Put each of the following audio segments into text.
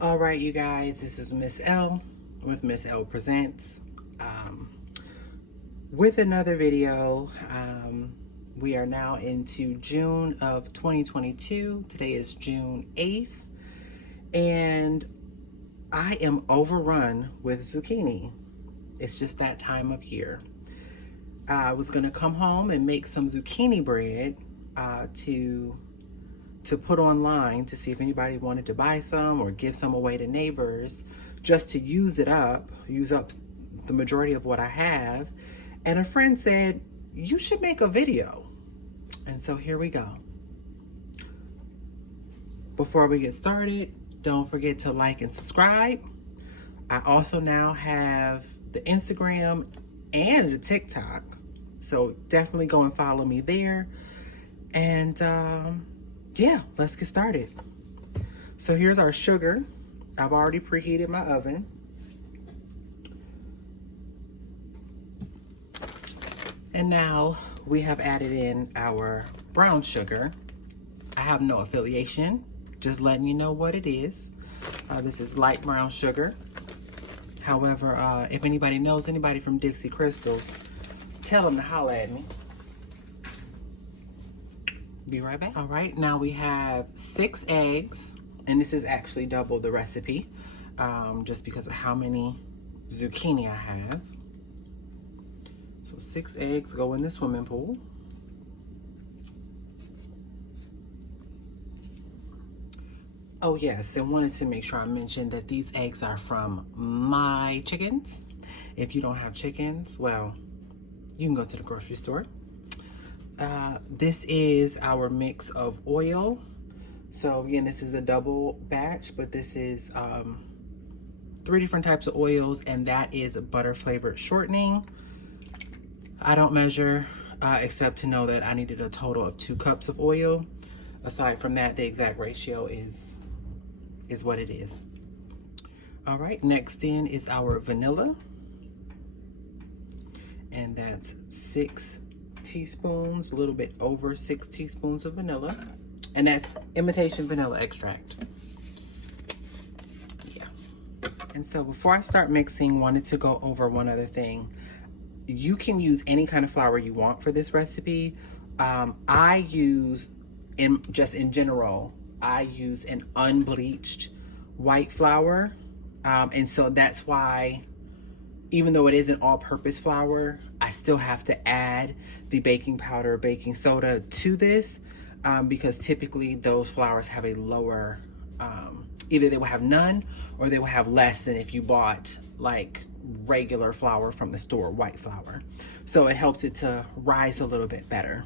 All right, you guys, this is Miss L with Miss L Presents with another video. We are now into June of 2022. Today is June 8th, and I am overrun with zucchini. It's just that time of year. I was gonna come home and make some zucchini bread to put online to see if anybody wanted to buy some or give some away to neighbors, just to use up the majority of what I have. And a friend said, you should make a video. And so here we go. Before we get started, don't forget to like and subscribe. I also now have the Instagram and the TikTok, so definitely go and follow me there. And yeah, let's get started. So here's our sugar. I've already preheated my oven. And now we have added in our brown sugar. I have no affiliation, just letting you know what it is. This is light brown sugar. However, if anybody knows anybody from Dixie Crystals, tell them to holler at me. Be right back. All right, now we have 6 eggs, and this is actually double the recipe, just because of how many zucchini I have. So 6 eggs go in the swimming pool. Oh yes, and wanted to make sure I mentioned that these eggs are from my chickens. If you don't have chickens, well, you can go to the grocery store. This is our mix of oil. So again, this is a double batch, but this is 3 different types of oils, and that is butter flavored shortening. I don't measure except to know that I needed a total of 2 cups of oil. Aside from that, the exact ratio is what it is. All right, next in is our vanilla, and that's 6 teaspoons, a little bit over 6 teaspoons of vanilla, and that's imitation vanilla extract. Yeah. And so before I start mixing, wanted to go over one other thing. You can use any kind of flour you want for this recipe. I use, in general, I use an unbleached white flour, and so that's why, even though it is an all-purpose flour, I still have to add the baking powder, baking soda to this, because typically those flours have a lower, either they will have none or they will have less than if you bought like regular flour from the store, white flour. So it helps it to rise a little bit better.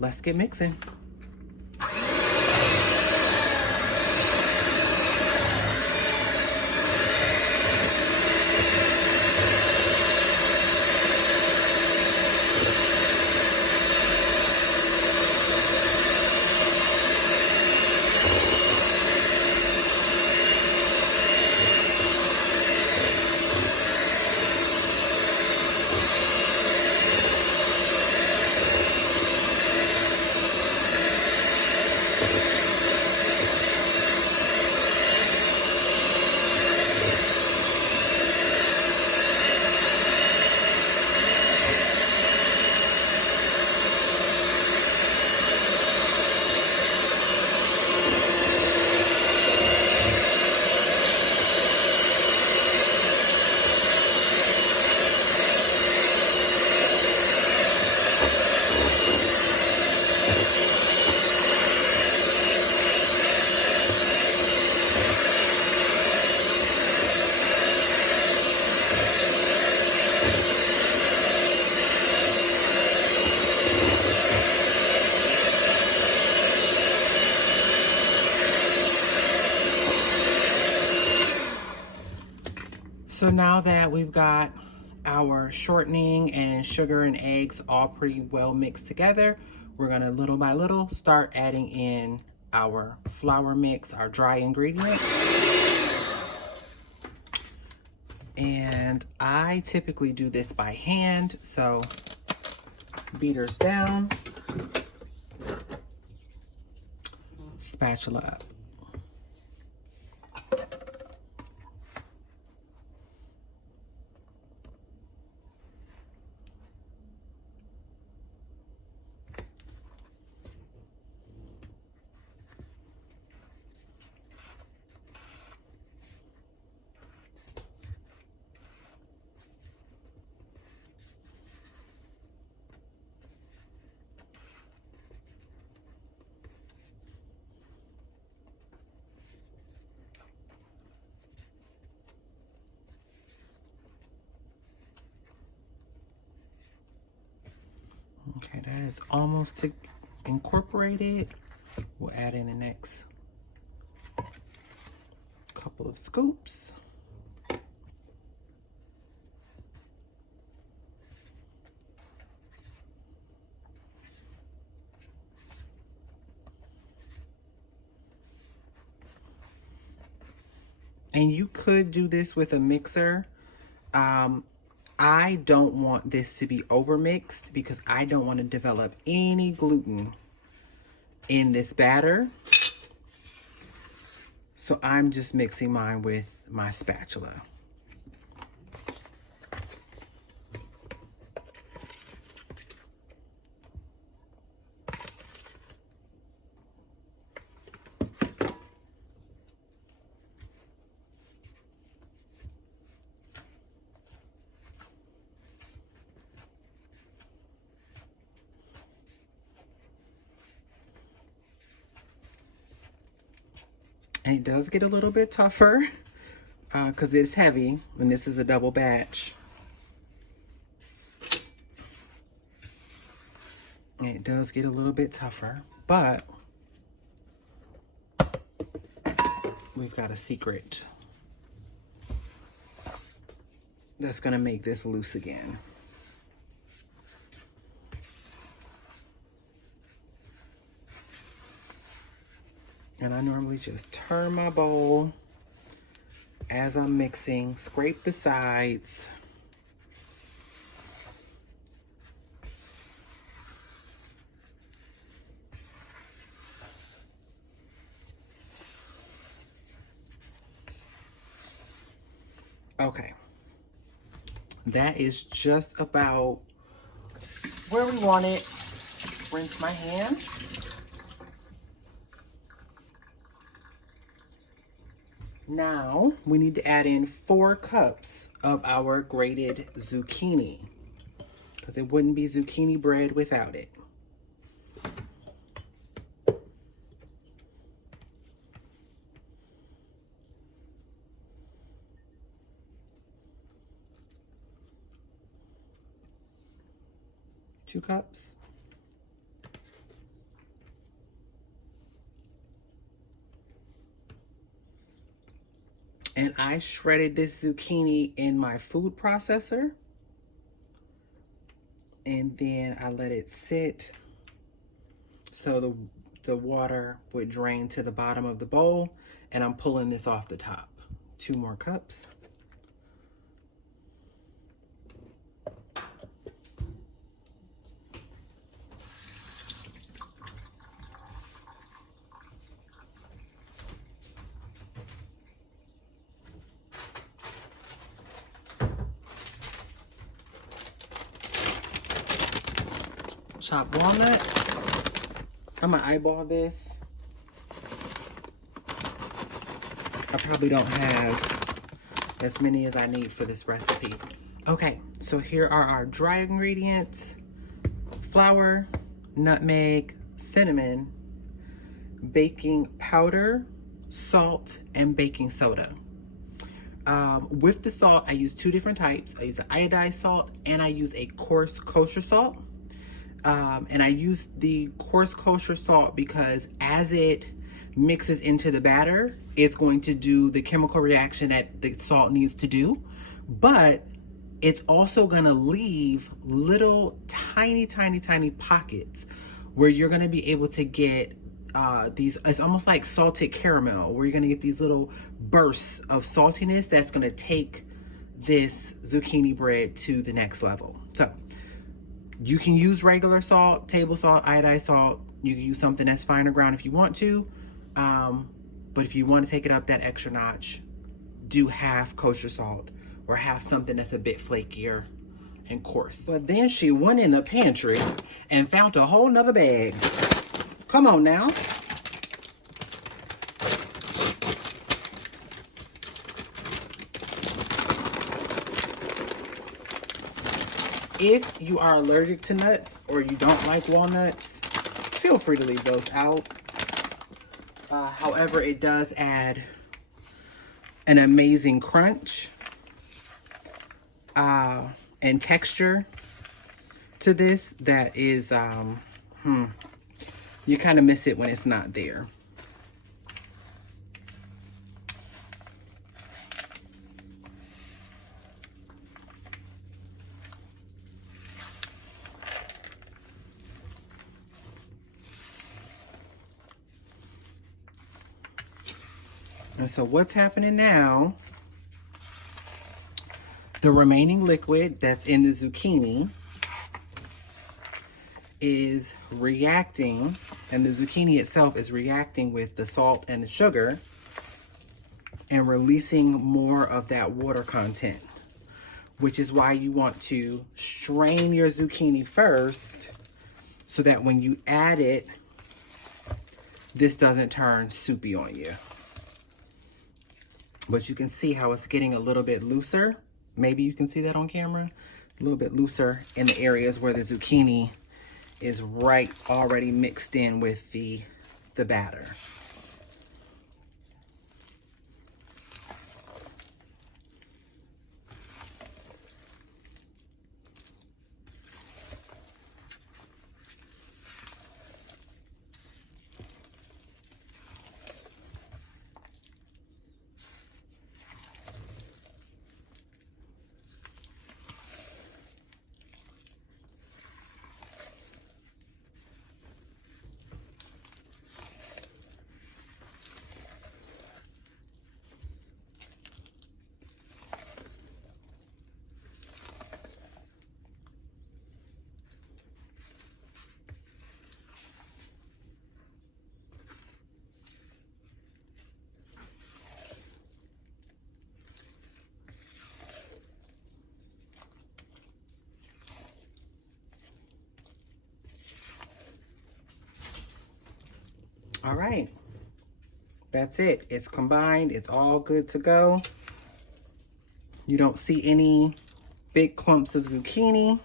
Let's get mixing. So now that we've got our shortening and sugar and eggs all pretty well mixed together, we're gonna little by little start adding in our flour mix, our dry ingredients. And I typically do this by hand, so beaters down, spatula up. That is almost to incorporated. We'll add in the next couple of scoops. And you could do this with a mixer. I don't want this to be over mixed because I don't want to develop any gluten in this batter. So I'm just mixing mine with my spatula. And it does get a little bit tougher because it's heavy and this is a double batch. And it does get a little bit tougher, but we've got a secret that's gonna make this loose again. And I normally just turn my bowl as I'm mixing, scrape the sides. Okay, that is just about where we want it. Rinse my hands. Now we need to add in 4 cups of our grated zucchini because it wouldn't be zucchini bread without it. Two cups. And I shredded this zucchini in my food processor. And then I let it sit so the water would drain to the bottom of the bowl. And I'm pulling this off the top. 2 more cups. Chopped walnuts. I'm gonna eyeball this. I probably don't have as many as I need for this recipe. Okay, so here are our dry ingredients: flour, nutmeg, cinnamon, baking powder, salt, and baking soda. With the salt, I use 2 different types. I use an iodized salt and I use a coarse kosher salt. And I use the coarse kosher salt because as it mixes into the batter, it's going to do the chemical reaction that the salt needs to do. But it's also going to leave little tiny pockets where you're going to be able to get these, it's almost like salted caramel, where you're going to get these little bursts of saltiness that's going to take this zucchini bread to the next level. So you can use regular salt, table salt, iodized salt. You can use something that's finer ground if you want to. But if you want to take it up that extra notch, do half kosher salt or have something that's a bit flakier and coarse. But then she went in the pantry and found a whole nother bag. Come on now. If you are allergic to nuts or you don't like walnuts, feel free to leave those out. However, it does add an amazing crunch and texture to this that is, you kind of miss it when it's not there. And so what's happening now, the remaining liquid that's in the zucchini is reacting, and the zucchini itself is reacting with the salt and the sugar and releasing more of that water content, which is why you want to strain your zucchini first so that when you add it, this doesn't turn soupy on you. But you can see how it's getting a little bit looser. Maybe you can see that on camera. A little bit looser in the areas where the zucchini is already mixed in with the batter. All right, that's it. It's combined. It's all good to go. You don't see any big clumps of zucchini,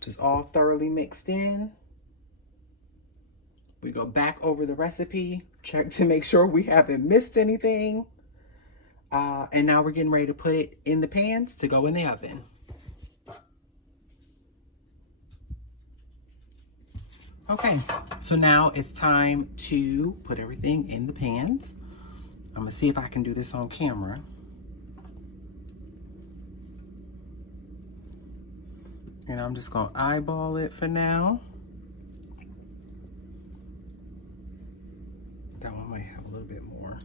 just all thoroughly mixed in. We go back over the recipe, check to make sure we haven't missed anything. And now we're getting ready to put it in the pans to go in the oven. Okay, so now it's time to put everything in the pans. I'm gonna see if I can do this on camera. And I'm just gonna eyeball it for now. That one might have a little bit more.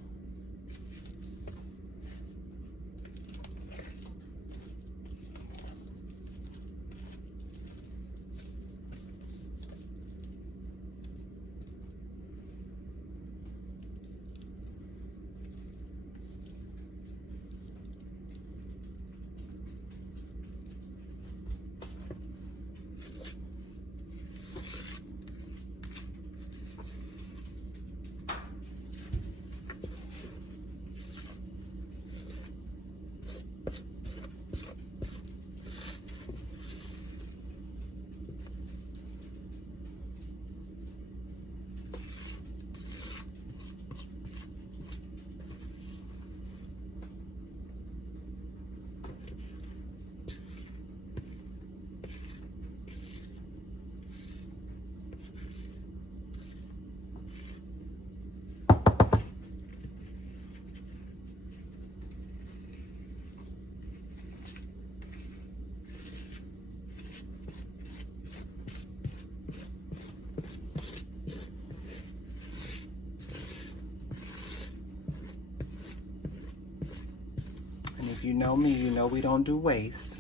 If you know me, you know we don't do waste.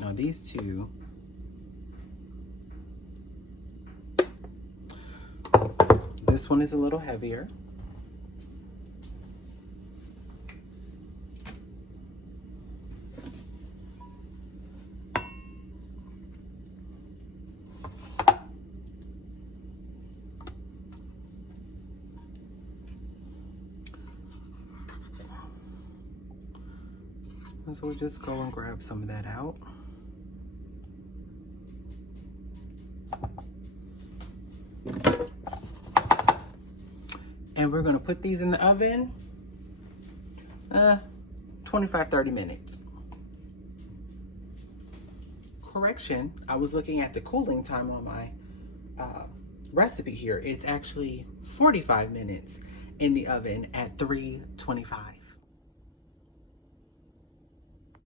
Now these two, this one is a little heavier. And so we'll just go and grab some of that out. And we're gonna put these in the oven, 25-30 minutes. Correction, I was looking at the cooling time on my recipe here. It's actually 45 minutes in the oven at 325.